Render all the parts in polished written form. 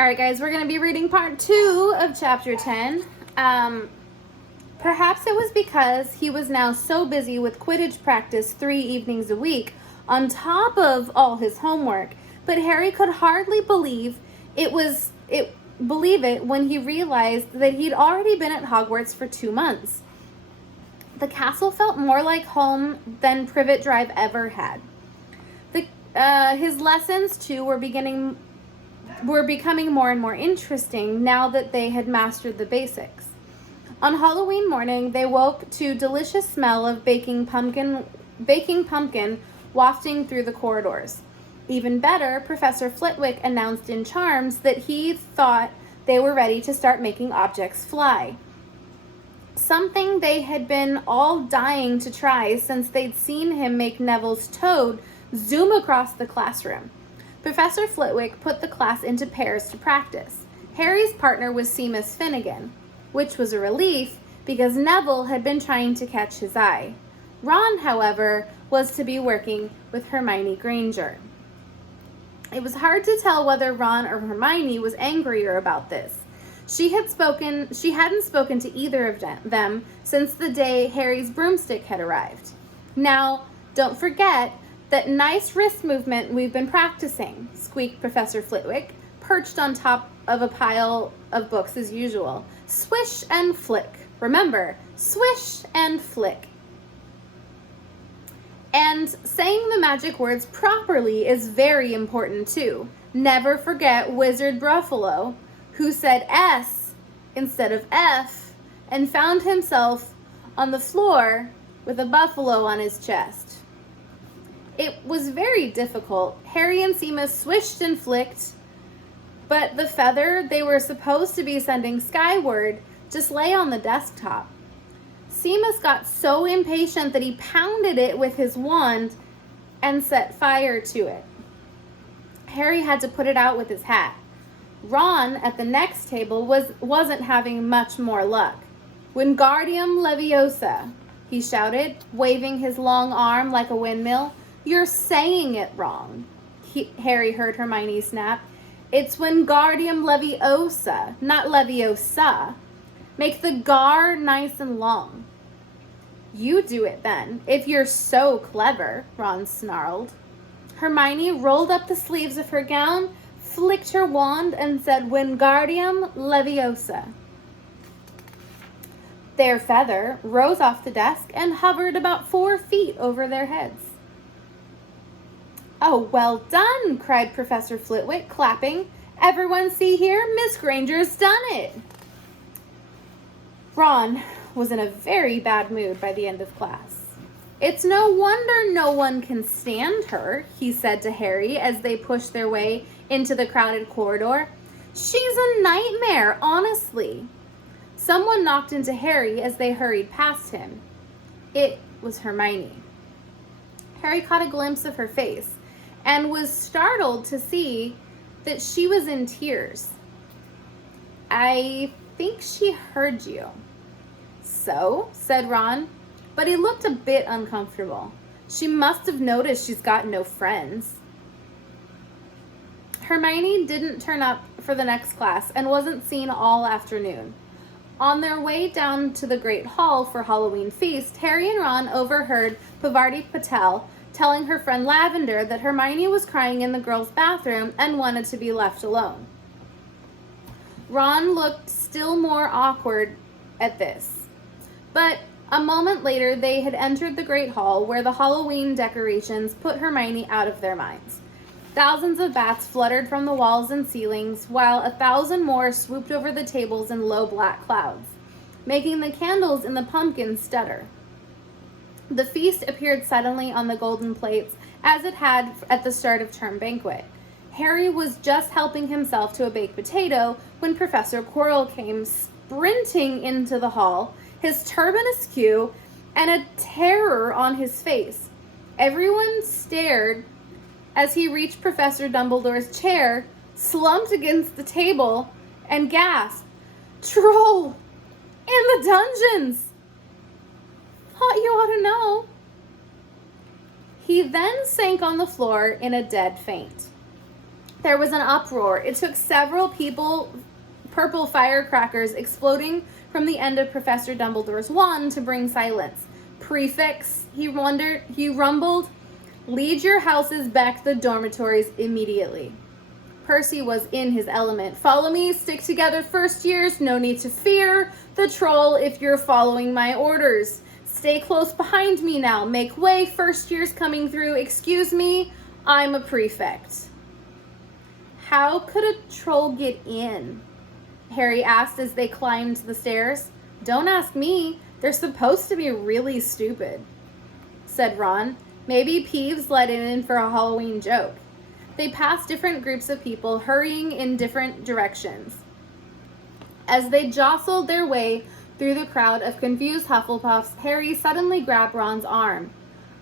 All right, guys, we're going to be reading part 2 of chapter 10. Perhaps it was because he was now so busy with Quidditch practice 3 evenings a week on top of all his homework, but Harry could hardly believe it when he realized that he'd already been at Hogwarts for 2 months. The castle felt more like home than Privet Drive ever had. His lessons, too, were becoming more and more interesting now that they had mastered the basics. On Halloween morning, they woke to delicious smell of baking pumpkin wafting through the corridors. Even better, Professor Flitwick announced in Charms that he thought they were ready to start making objects fly. Something they had been all dying to try since they'd seen him make Neville's toad zoom across the classroom. Professor Flitwick put the class into pairs to practice. Harry's partner was Seamus Finnegan, which was a relief because Neville had been trying to catch his eye. Ron, however, was to be working with Hermione Granger. It was hard to tell whether Ron or Hermione was angrier about this. She hadn't spoken to either of them since the day Harry's broomstick had arrived. Now, don't forget that nice wrist movement we've been practicing, squeaked Professor Flitwick, perched on top of a pile of books as usual. Swish and flick. Remember, swish and flick. And saying the magic words properly is very important too. Never forget Wizard Bruffalo, who said S instead of F and found himself on the floor with a buffalo on his chest. It was very difficult. Harry and Seamus swished and flicked, but the feather they were supposed to be sending skyward just lay on the desktop. Seamus got so impatient that he pounded it with his wand and set fire to it. Harry had to put it out with his hat. Ron, at the next table, wasn't having much more luck. Wingardium Leviosa, he shouted, waving his long arm like a windmill. You're saying it wrong, Harry heard Hermione snap. It's Wingardium Leviosa, not Leviosa. Make the gar nice and long. You do it then, if you're so clever, Ron snarled. Hermione rolled up the sleeves of her gown, flicked her wand, and said Wingardium Leviosa. Their feather rose off the desk and hovered about 4 feet over their heads. Oh, well done, cried Professor Flitwick, clapping. Everyone see here, Miss Granger's done it. Ron was in a very bad mood by the end of class. It's no wonder no one can stand her, he said to Harry as they pushed their way into the crowded corridor. She's a nightmare, honestly. Someone knocked into Harry as they hurried past him. It was Hermione. Harry caught a glimpse of her face and was startled to see that she was in tears. I think she heard you. So, said Ron, but he looked a bit uncomfortable. She must have noticed she's got no friends. Hermione didn't turn up for the next class and wasn't seen all afternoon. On their way down to the Great Hall for Halloween feast, Harry and Ron overheard Pavarti Patel telling her friend Lavender that Hermione was crying in the girls' bathroom and wanted to be left alone. Ron looked still more awkward at this. But a moment later, they had entered the Great Hall where the Halloween decorations put Hermione out of their minds. Thousands of bats fluttered from the walls and ceilings, while 1,000 more swooped over the tables in low black clouds, making the candles in the pumpkins stutter. The feast appeared suddenly on the golden plates, as it had at the start of term banquet. Harry was just helping himself to a baked potato when Professor Quirrell came sprinting into the hall, his turban askew and a terror on his face. Everyone stared as he reached Professor Dumbledore's chair, slumped against the table, and gasped, "Troll! In the dungeons! Thought you ought to know." He then sank on the floor in a dead faint. There was an uproar. It took several purple firecrackers exploding from the end of Professor Dumbledore's wand to bring silence. Prefects, he rumbled, lead your houses back to the dormitories immediately. Percy was in his element. Follow me, stick together first years, no need to fear the troll if you're following my orders. Stay close behind me now, make way, first years coming through, excuse me, I'm a prefect. How could a troll get in? Harry asked as they climbed the stairs. Don't ask me, they're supposed to be really stupid, said Ron. Maybe Peeves let it in for a Halloween joke. They passed different groups of people hurrying in different directions. As they jostled their way through the crowd of confused Hufflepuffs, Harry suddenly grabbed Ron's arm.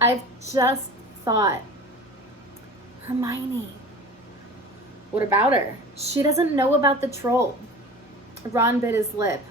I've just thought. Hermione. What about her? She doesn't know about the troll. Ron bit his lip.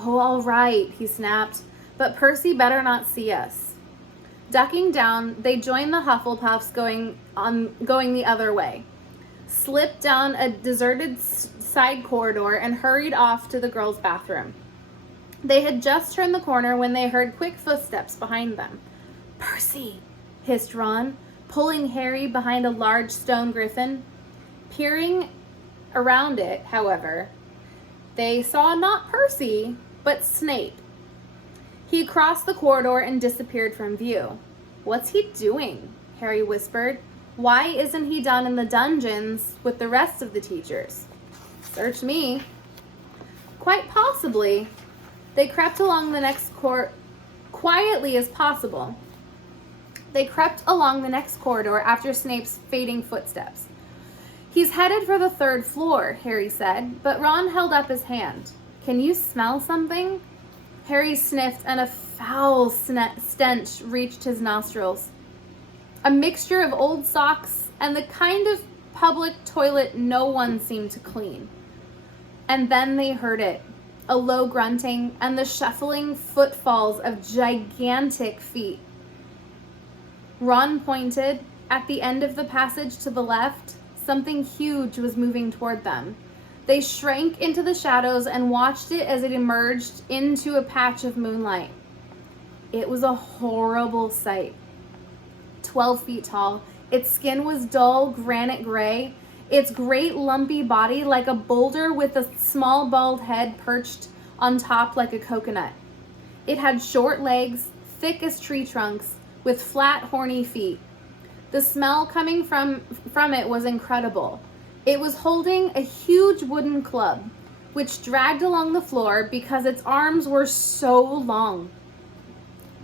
Oh, all right, he snapped. But Percy better not see us. Ducking down, they joined the Hufflepuffs going the other way, slipped down a deserted side corridor, and hurried off to the girls' bathroom. They had just turned the corner when they heard quick footsteps behind them. Percy, hissed Ron, pulling Harry behind a large stone griffin. Peering around it, however, they saw not Percy, but Snape. He crossed the corridor and disappeared from view. What's he doing? Harry whispered. Why isn't he down in the dungeons with the rest of the teachers? Search me. Quite possibly. They crept along the next quietly as possible. They crept along the next corridor after Snape's fading footsteps. He's headed for the 3rd floor, Harry said, but Ron held up his hand. Can you smell something? Harry sniffed, and a foul stench reached his nostrils. A mixture of old socks and the kind of public toilet no one seemed to clean. And then they heard it, a low grunting and the shuffling footfalls of gigantic feet. Ron pointed. At the end of the passage to the left, something huge was moving toward them. They shrank into the shadows and watched it as it emerged into a patch of moonlight. It was a horrible sight. 12 feet tall, its skin was dull granite gray, its great lumpy body like a boulder with a small bald head perched on top like a coconut. It had short legs, thick as tree trunks, with flat, horny feet. The smell coming from it was incredible. It was holding a huge wooden club, which dragged along the floor because its arms were so long.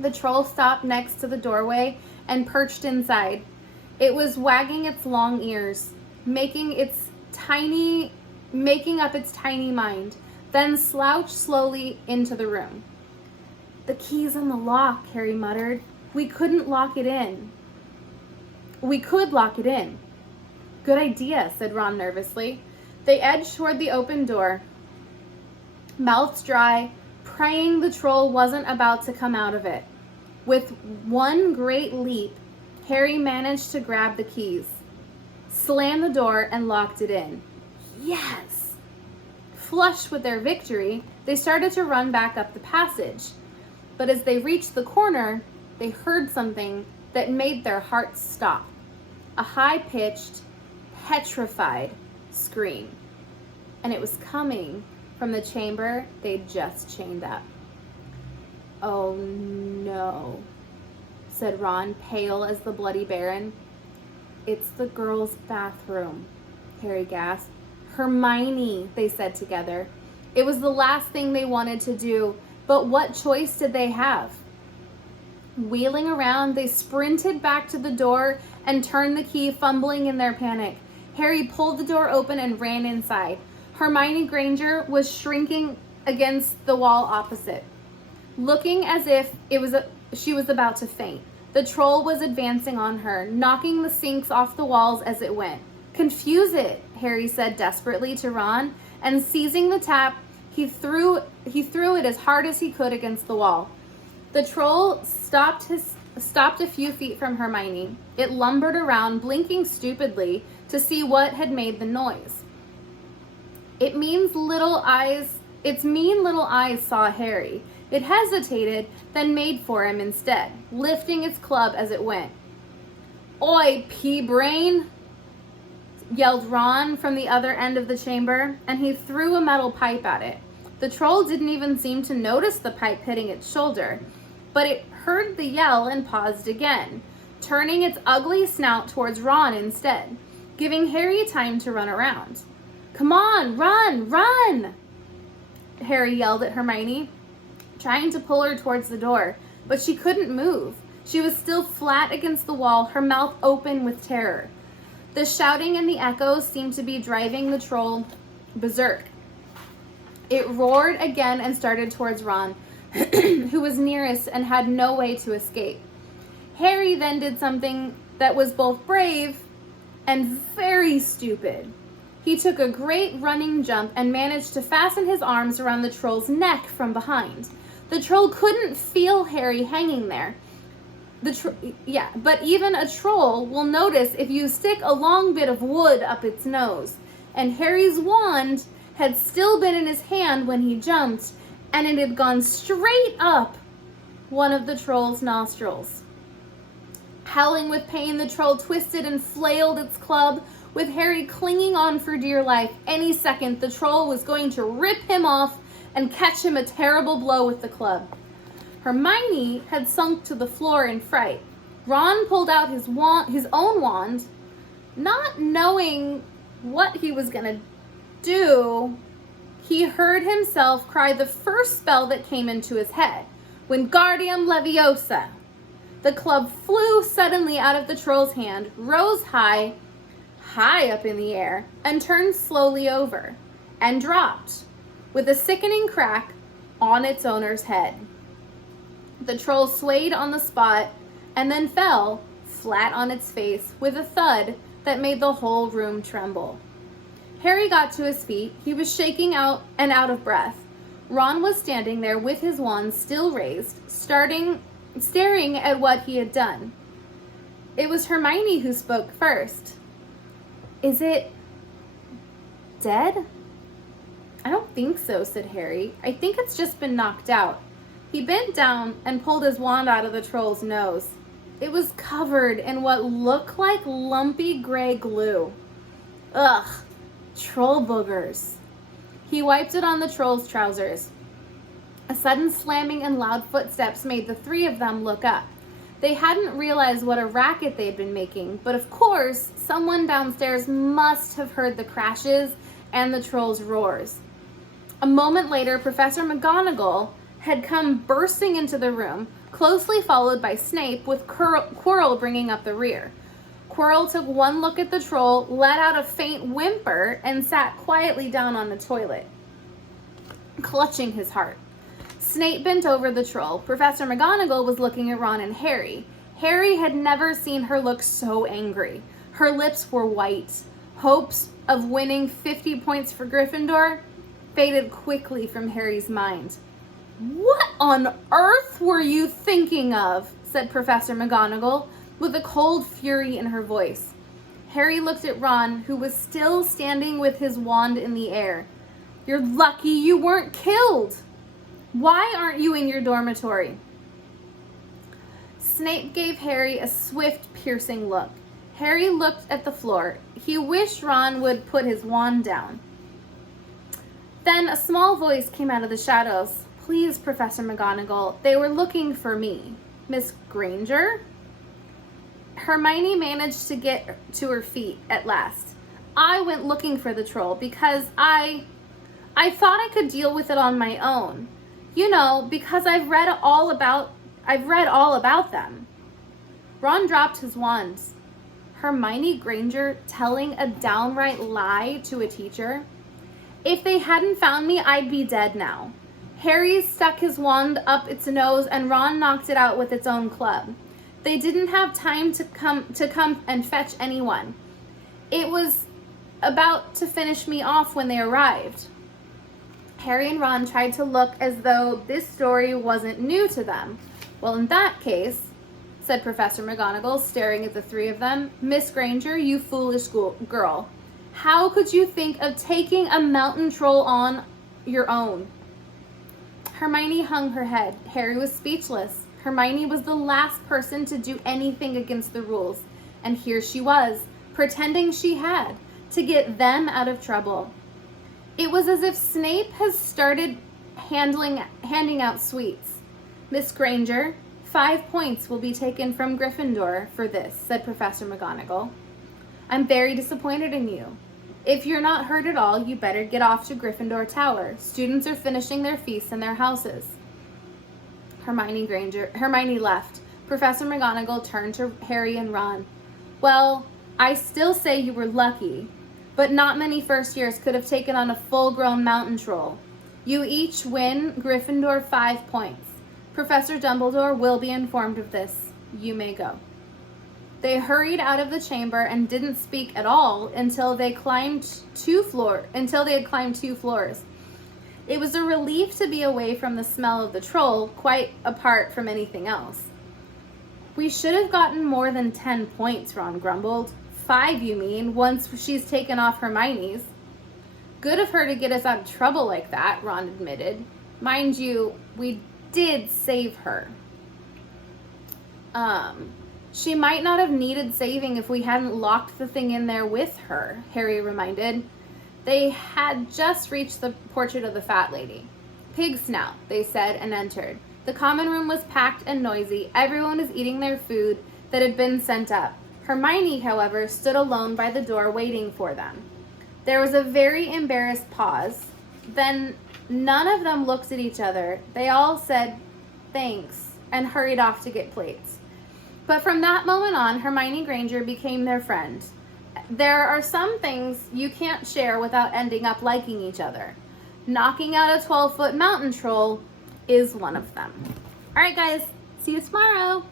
The troll stopped next to the doorway and perched inside. It was wagging its long ears, making up its tiny mind, then slouched slowly into the room. The key's in the lock, Harry muttered. We couldn't lock it in. We could lock it in. Good idea, said Ron nervously. They edged toward the open door, mouths dry, praying the troll wasn't about to come out of it. With one great leap, Harry managed to grab the keys, slammed the door, and locked it in. Yes! Flushed with their victory, they started to run back up the passage. But as they reached the corner, they heard something that made their hearts stop. A high-pitched, petrified scream. And it was coming from the chamber they'd just chained up. Oh no, said Ron, pale as the Bloody Baron. It's the girls' bathroom, Harry gasped. Hermione, they said together. It was the last thing they wanted to do, but what choice did they have? Wheeling around, they sprinted back to the door and turned the key, fumbling in their panic. Harry pulled the door open and ran inside. Hermione Granger was shrinking against the wall opposite, looking as if she was about to faint. The troll was advancing on her, knocking the sinks off the walls as it went. Confuse it, Harry said desperately to Ron, and seizing the tap, he threw it as hard as he could against the wall. The troll stopped a few feet from Hermione. It lumbered around, blinking stupidly, to see what had made the noise. Its mean little eyes saw Harry. It hesitated, then made for him instead, lifting its club as it went. "Oi, pea-brain!" yelled Ron from the other end of the chamber, and he threw a metal pipe at it. The troll didn't even seem to notice the pipe hitting its shoulder, but it heard the yell and paused again, turning its ugly snout towards Ron instead, giving Harry time to run around. "Come on, run, run!" Harry yelled at Hermione, trying to pull her towards the door, but she couldn't move. She was still flat against the wall, her mouth open with terror. The shouting and the echoes seemed to be driving the troll berserk. It roared again and started towards Ron, who was nearest and had no way to escape. Harry then did something that was both brave and very stupid. He took a great running jump and managed to fasten his arms around the troll's neck from behind. The troll couldn't feel Harry hanging there. But even a troll will notice if you stick a long bit of wood up its nose. And Harry's wand had still been in his hand when he jumped, and it had gone straight up one of the troll's nostrils. Howling with pain, the troll twisted and flailed its club, with Harry clinging on for dear life. Any second, the troll was going to rip him off and catch him a terrible blow with the club. Hermione had sunk to the floor in fright. Ron pulled out his own wand, not knowing what he was going to do. He heard himself cry the first spell that came into his head, Wingardium Leviosa. The club flew suddenly out of the troll's hand, rose high up in the air, and turned slowly over, and dropped, with a sickening crack, on its owner's head. The troll swayed on the spot, and then fell, flat on its face, with a thud that made the whole room tremble. Harry got to his feet. He was shaking out of breath. Ron was standing there with his wand still raised, staring at what he had done. It was Hermione who spoke first. "Is it dead?" "I don't think so," said Harry. "I think it's just been knocked out." He bent down and pulled his wand out of the troll's nose. It was covered in what looked like lumpy gray glue. Ugh, troll boogers. He wiped it on the troll's trousers. A sudden slamming and loud footsteps made the three of them look up. They hadn't realized what a racket they'd been making, but of course, someone downstairs must have heard the crashes and the troll's roars. A moment later, Professor McGonagall had come bursting into the room, closely followed by Snape, with Quirrell bringing up the rear. Quirrell took one look at the troll, let out a faint whimper, and sat quietly down on the toilet, clutching his heart. Snape bent over the troll. Professor McGonagall was looking at Ron and Harry. Harry had never seen her look so angry. Her lips were white. Hopes of winning 50 points for Gryffindor faded quickly from Harry's mind. "What on earth were you thinking of?" said Professor McGonagall, with a cold fury in her voice. Harry looked at Ron, who was still standing with his wand in the air. "You're lucky you weren't killed. Why aren't you in your dormitory?" Snape gave Harry a swift, piercing look. Harry looked at the floor. He wished Ron would put his wand down. Then a small voice came out of the shadows. "Please, Professor McGonagall, they were looking for me." "Miss Granger?" Hermione managed to get to her feet at last. "I went looking for the troll because I thought I could deal with it on my own. You know, because I've read all about them." Ron dropped his wand. Hermione Granger telling a downright lie to a teacher? "If they hadn't found me, I'd be dead now." Harry stuck his wand up its nose, and Ron knocked it out with its own club. They didn't have time to come and fetch anyone. It was about to finish me off when they arrived. Harry and Ron tried to look as though this story wasn't new to them. Well, in that case, said Professor McGonagall, staring at the three of them. "Miss Granger, you foolish girl. How could you think of taking a mountain troll on your own?" Hermione hung her head. Harry was speechless. Hermione was the last person to do anything against the rules, and here she was, pretending she had, to get them out of trouble. It was as if Snape has started handing out sweets. "Miss Granger, 5 points will be taken from Gryffindor for this," said Professor McGonagall. "I'm very disappointed in you. If you're not hurt at all, you better get off to Gryffindor Tower. Students are finishing their feasts in their houses." Hermione left. Professor McGonagall turned to Harry and Ron. "Well, I still say you were lucky, but not many first years could have taken on a full-grown mountain troll. You each win Gryffindor 5 points. Professor Dumbledore will be informed of this. You may go." They hurried out of the chamber and didn't speak at all until they had climbed 2 floors. It was a relief to be away from the smell of the troll, quite apart from anything else. "We should have gotten more than 10 points, Ron grumbled. 5, you mean, once she's taken off Hermione's." "Good of her to get us out of trouble like that," Ron admitted. "Mind you, we did save her." She might not have needed saving if we hadn't locked the thing in there with her," Harry reminded. They had just reached the portrait of the fat lady. "Pig snout," they said, and entered. The common room was packed and noisy. Everyone was eating their food that had been sent up. Hermione, however, stood alone by the door waiting for them. There was a very embarrassed pause. Then none of them looked at each other. They all said thanks and hurried off to get plates. But from that moment on, Hermione Granger became their friend. There are some things you can't share without ending up liking each other. Knocking out a 12-foot mountain troll is one of them. All right, guys. See you tomorrow.